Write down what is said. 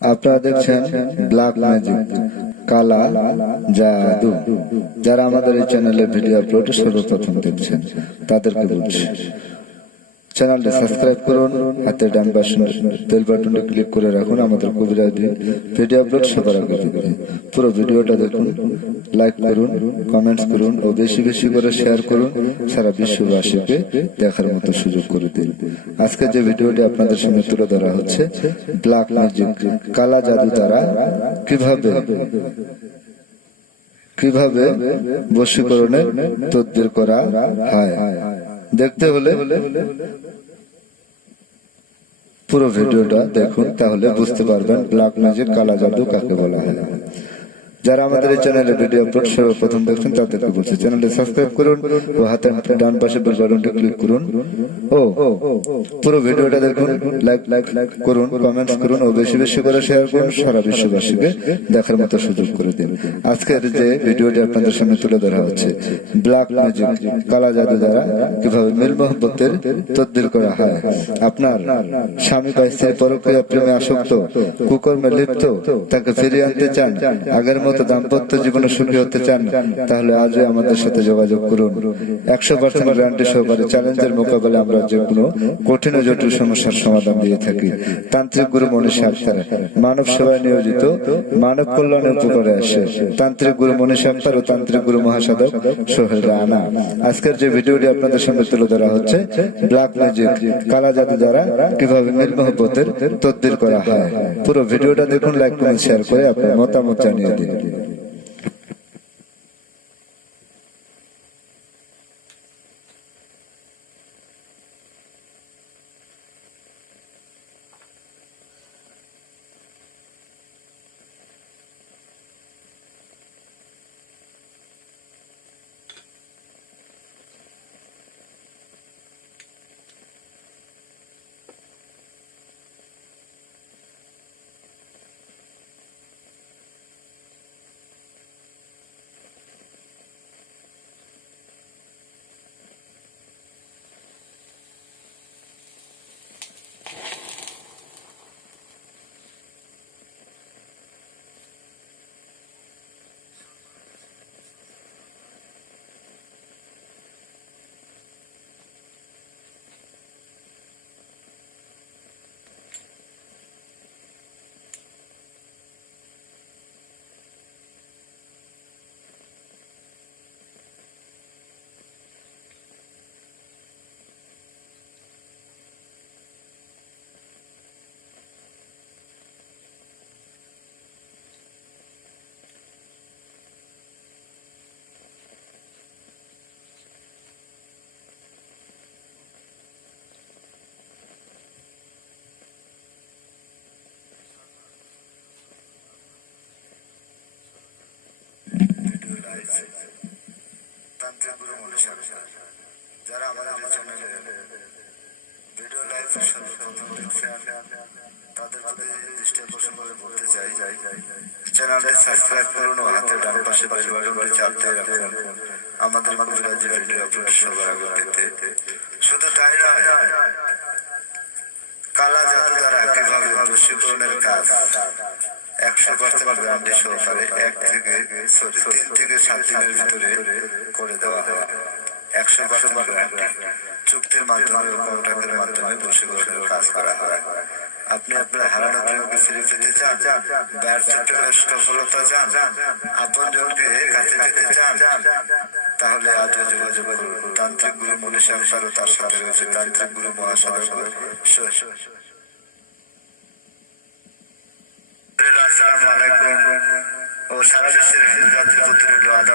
আপনারা দেখছেন black magic, কালা জাদু। যারা আমাদের এই চ্যানেলে ভিডিও আপলোড সর্বপ্রথম দেখছেন তাদেরকে বলছি, চ্যানেলটি সাবস্ক্রাইব করুন, হাতের ডান পাশে বেল বাটনটি ক্লিক করে রাখুন আমাদের কবিরাজি ভিডিও আপলোড সবার আগে দেখতে। পুরো ভিডিওটা দেখুন, লাইক করুন, কমেন্টস করুন ও বেশি বেশি করে শেয়ার করুন, সারা বিশ্ববাসীকে দেখার মতো সুযোগ করে দিন। আজকে যে ভিডিওটি আপনাদের সামনে তুলে ধরা হচ্ছে, ব্ল্যাক ম্যাজিক, কালা জাদু দ্বারা কিভাবে বশীকরণের তদবির করা হয়। দেখতে হলে পুরো ভিডিওটা দেখুন, তাহলে বুঝতে পারবেন ব্ল্যাক ম্যাজিক, কালা জাদু কাকে বলা হয়। যারা আমাদের এই চ্যানেলে ভিডিও আপলোড সর্বপ্রথম দেখছেন তাদেরকে বলছি, চ্যানেলটি সাবস্ক্রাইব করুন ও হাতের ডান পাশে বেল বাটনটি ক্লিক করুন ও পুরো ভিডিওটা দেখুন, লাইক করুন, কমেন্টস করুন ও বেশি বেশি করে শেয়ার করুন, সারা বিশ্ববাসীকে দেখার মতো সুযোগ করে দিন। আজকের যে ভিডিওটি আপনাদের সামনে তুলে ধরা হচ্ছে, ব্ল্যাক ম্যাজিক, কালা জাদু দ্বারা কিভাবে মিল মোহব্বতের তদবির করা হয়। আপনার স্বামী বা স্ত্রী পরকীয়া প্রেমে আসক্ত, কুকর্মে লিপ্ত, তাকে ফিরিয়ে আনতে চান, আগের মতো দাম্পত্য জীবনে সুখী হতে চান, তাহলে আজই আমাদের সাথে যোগাযোগ করুন। 100% গ্যারান্টি সহকারে চ্যালেঞ্জের মোকাবেলায় আমরা যে কোনো কঠিন ও জটিল সমস্যার সমাধান দিয়ে থাকি। তান্ত্রিক গুরু মনীষী আক্তার মানব সেবায় নিয়োজিত, মানব কল্যাণে উপকারে আসে তান্ত্রিক গুরু মনীষী আক্তার ও তান্ত্রিক গুরু মহাসাধক সোহেল রানা। আজকের যে ভিডিওটি আপনাদের সামনে তুলে ধরা হচ্ছে, ব্ল্যাক ম্যাজিক, কালা জাদু দ্বারা কিভাবে মিল মোহব্বতের তদবির করা হয়। পুরো ভিডিওটা দেখুন, লাইক কমেন্ট শেয়ার করে আপনার মতামত জানিয়ে দিন। যারা আমাদের চ্যানেলে ভিডিও লাইভ সর্বপ্রথম দেখছেন তাদের দৃষ্টি আকর্ষণ করে বলতে চাই, চ্যানেলে সাবস্ক্রাইব করুন ও হাতের ডান পাশে বেল বাটনটি চাপতে রাখুন আমাদের কবিরাজি ভিডিও আপলোড সবার আগে পেতে। শুধু তাই নয়, কালা জাদু দ্বারা কিভাবে বশীকরণের কাজ 100% গ্যারান্টি সহকারে 3 থেকে 7 দিনের ভিতরে করে দেওয়া হয়। 100% গ্যারান্টি, চুক্তির মাধ্যমে ও কন্ট্রাক্টের মাধ্যমে বশীকরণের কাজ করা হয়। আপনি আপনার হারানো প্রেমকে ফিরে পেতে চান, ব্যর্থ প্রেমের সফলতা চান, আপন জনকে কাছে পেতে চান, তাহলে আজও যোগাযোগ করুন তান্ত্রিক গুরু মনীষী আক্তার ও তার সাথে রয়েছে তান্ত্রিক গুরু মহাসাধক সোহেল। আসসালামু আলাইকুম ও সারা বিশ্বের হিন্দু জাতির প্রতি রইল